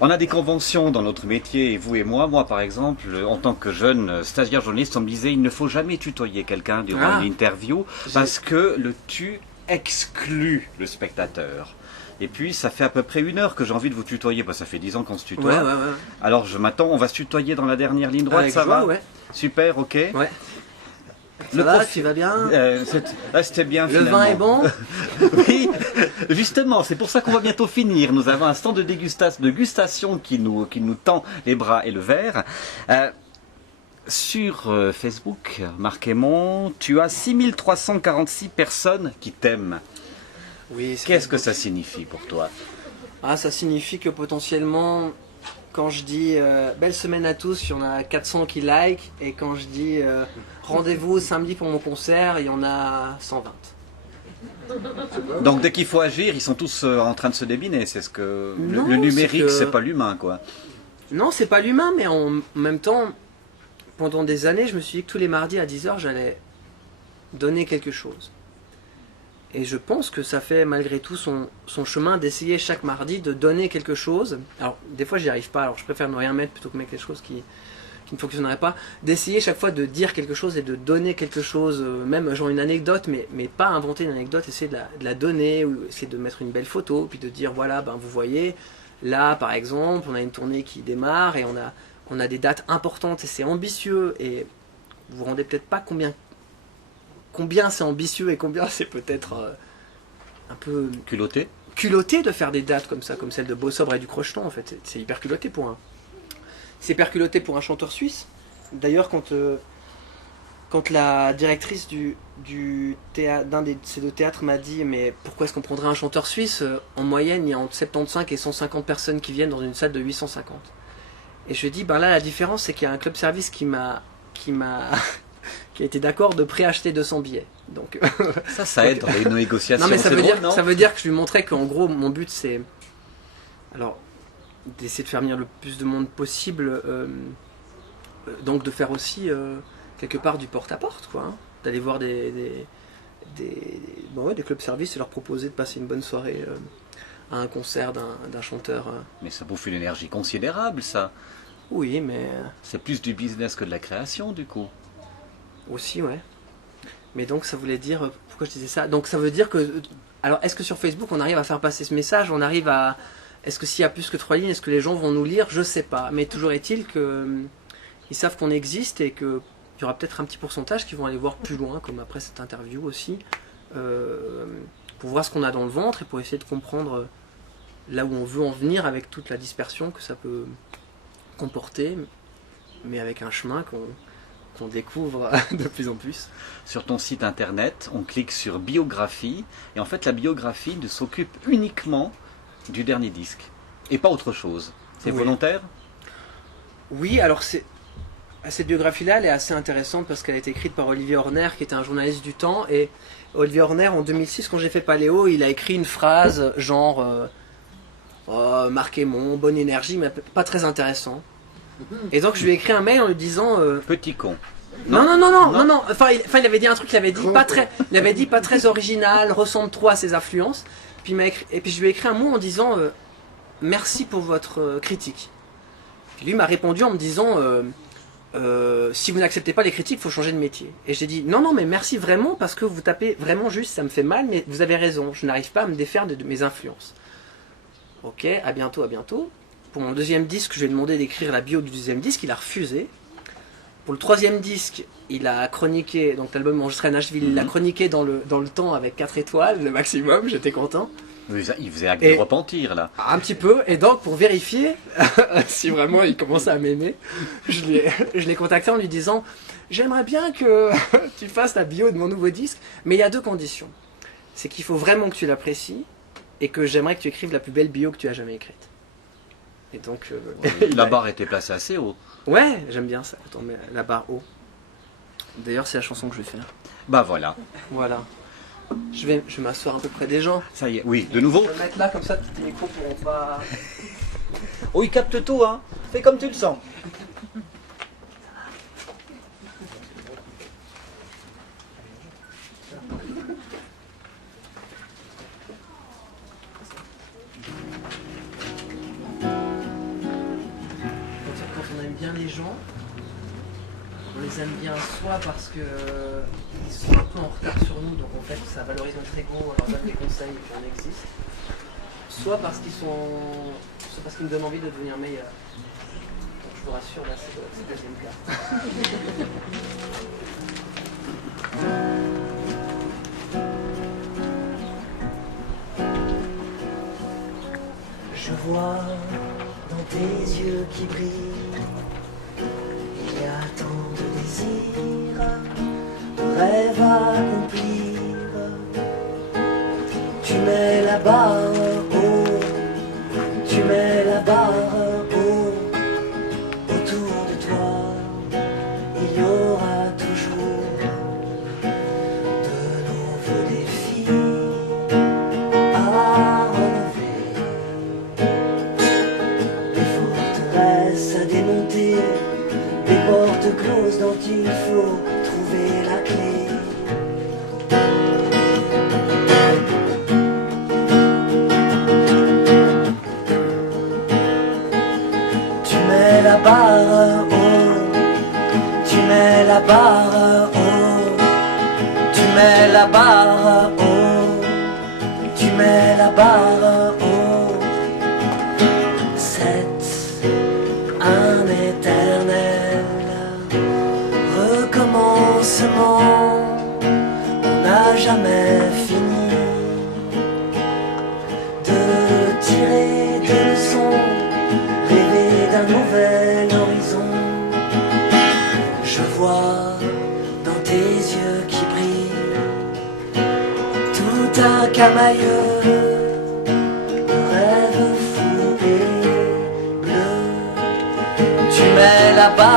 On a des conventions dans notre métier, et vous et moi, par exemple, en tant que jeune stagiaire journaliste, on me disait il ne faut jamais tutoyer quelqu'un durant une interview parce que le tu exclut le spectateur. Et puis, ça fait à peu près 1 heure que j'ai envie de vous tutoyer, parce que ça fait 10 ans qu'on se tutoie. Ouais. Alors, je m'attends, on va se tutoyer dans la dernière ligne droite, Avec ça joie, va? ouais. Super, ok. Ouais. Ça va, tu vas bien? C'était bien Le finalement. vin est bon? Oui, justement, c'est pour ça qu'on va bientôt finir. Nous avons un stand de dégustation qui nous tend les bras et le verre. Sur Facebook, Marc Aymon, tu as 6346 personnes qui t'aiment. Oui. Qu'est-ce que ça signifie pour toi? Ça signifie que potentiellement, quand je dis belle semaine à tous, il y en a 400 qui like, et quand je dis rendez-vous samedi pour mon concert, il y en a 120. Donc dès qu'il faut agir, ils sont tous en train de se débiner. C'est ce que Non, le numérique, c'est c'est pas l'humain, quoi. Non, c'est pas l'humain, mais en même temps, pendant des années, je me suis dit que tous les mardis à 10h, j'allais donner quelque chose. Et je pense que ça fait malgré tout son chemin d'essayer chaque mardi de donner quelque chose. Alors, des fois, j'y arrive pas, alors je préfère ne rien mettre plutôt que mettre quelque chose qui ne fonctionnerait pas. D'essayer chaque fois de dire quelque chose et de donner quelque chose, même genre une anecdote, mais pas inventer une anecdote, essayer de la donner, ou essayer de mettre une belle photo, puis de dire voilà, ben vous voyez, là par exemple, on a une tournée qui démarre et on a des dates importantes et c'est ambitieux, et vous vous rendez peut-être pas combien c'est ambitieux et combien c'est peut-être un peu culotté de faire des dates comme ça, comme celle de Beau Sobre et du Crocheton en fait. C'est hyper culotté pour un chanteur suisse. D'ailleurs, quand la directrice d'un de ces 2 théâtres m'a dit mais pourquoi est-ce qu'on prendrait un chanteur suisse, en moyenne il y a entre 75 et 150 personnes qui viennent dans une salle de 850. Et je lui ai dit ben là la différence c'est qu'il y a un club service qui a été d'accord de préacheter 200 billets. Donc ça aide dans les négociations. Non mais ça veut dire que je lui montrais qu'en gros mon but c'est alors d'essayer de faire venir le plus de monde possible, donc de faire aussi quelque part du porte-à-porte, quoi, hein. D'aller voir des clubs services et leur proposer de passer une bonne soirée à un concert d'un chanteur. Mais ça bouffe une énergie considérable, ça. Oui, mais... C'est plus du business que de la création, du coup. Aussi, ouais. Mais donc ça voulait dire... Pourquoi je disais ça? Donc ça veut dire que... Alors est-ce que sur Facebook on arrive à faire passer ce message? Est-ce que s'il y a plus que 3 lignes, est-ce que les gens vont nous lire? Je sais pas. Mais toujours est-il qu'ils savent qu'on existe et qu'il y aura peut-être un petit pourcentage qui vont aller voir plus loin, comme après cette interview aussi, pour voir ce qu'on a dans le ventre et pour essayer de comprendre là où on veut en venir avec toute la dispersion que ça peut comporter, mais avec un chemin qu'on découvre de plus en plus. Sur ton site internet, on clique sur biographie, et en fait la biographie s'occupe uniquement du dernier disque, et pas autre chose. C'est volontaire? Oui, alors cette biographie-là, elle est assez intéressante parce qu'elle a été écrite par Olivier Horner, qui était un journaliste du temps, et Olivier Horner, en 2006, quand j'ai fait Paléo, il a écrit une phrase genre Marc Aymon, bonne énergie, mais pas très intéressant. Et donc je lui ai écrit un mail en lui disant petit con. Non. Enfin, il avait dit un truc, il avait dit pas très original, ressemble trop à ses influences. Et puis je lui ai écrit un mot en disant merci pour votre critique. Puis lui m'a répondu en me disant si vous n'acceptez pas les critiques, il faut changer de métier. Et j'ai dit non, mais merci vraiment parce que vous tapez vraiment juste, ça me fait mal, mais vous avez raison, je n'arrive pas à me défaire de mes influences. Ok, à bientôt. Pour mon 2e disque, je lui ai demandé d'écrire la bio du 2e disque, il a refusé. Pour le 3e disque, il a chroniqué, donc l'album enregistré à Nashville, il l'a chroniqué dans le temps avec 4 étoiles, le maximum, j'étais content. Il faisait acte de repentir là. Un petit peu, et donc pour vérifier si vraiment il commençait à m'aimer, je l'ai contacté en lui disant j'aimerais bien que tu fasses la bio de mon nouveau disque, mais il y a 2 conditions. C'est qu'il faut vraiment que tu l'apprécies, et que j'aimerais que tu écrives la plus belle bio que tu as jamais écrite. Et donc... la barre était placée assez haut. Ouais, j'aime bien ça, quand on met la barre haut. D'ailleurs, c'est la chanson que je vais faire. Bah voilà. Voilà. Je vais m'asseoir un peu près des gens. Ça y est, oui, de nouveau. Je vais me mettre là, comme ça, tes micros pourront pas... Oh, il capte tout, hein. Fais comme tu le sens. les gens. On les aime bien soit parce que ils sont un peu en retard sur nous, donc en fait ça valorise notre ego, on leur donne des conseils et puis on existe. Soit parce qu'ils nous donnent envie de devenir meilleurs. Donc je vous rassure, là c'est le deuxième cas. Je vois dans tes yeux qui brillent, il y a tant de désirs, de rêves à accomplir. Tu mets la barre haut, tu mets la barre haut. Autour de toi, il y aura toujours de nouveaux défis à relever. Des forteresses à démonter, des portes closes dont il faut trouver la clé. Tu mets la barre haut, tu mets la barre haut, tu mets la barre haut, tu mets la barre haut. C'est un éternel recommencement, on n'a jamais fini de tirer des leçons, rêver d'un nouvel horizon. Je vois dans tes yeux qui brillent tout un camailleux de rêves fous et bleus. Tu mets la barre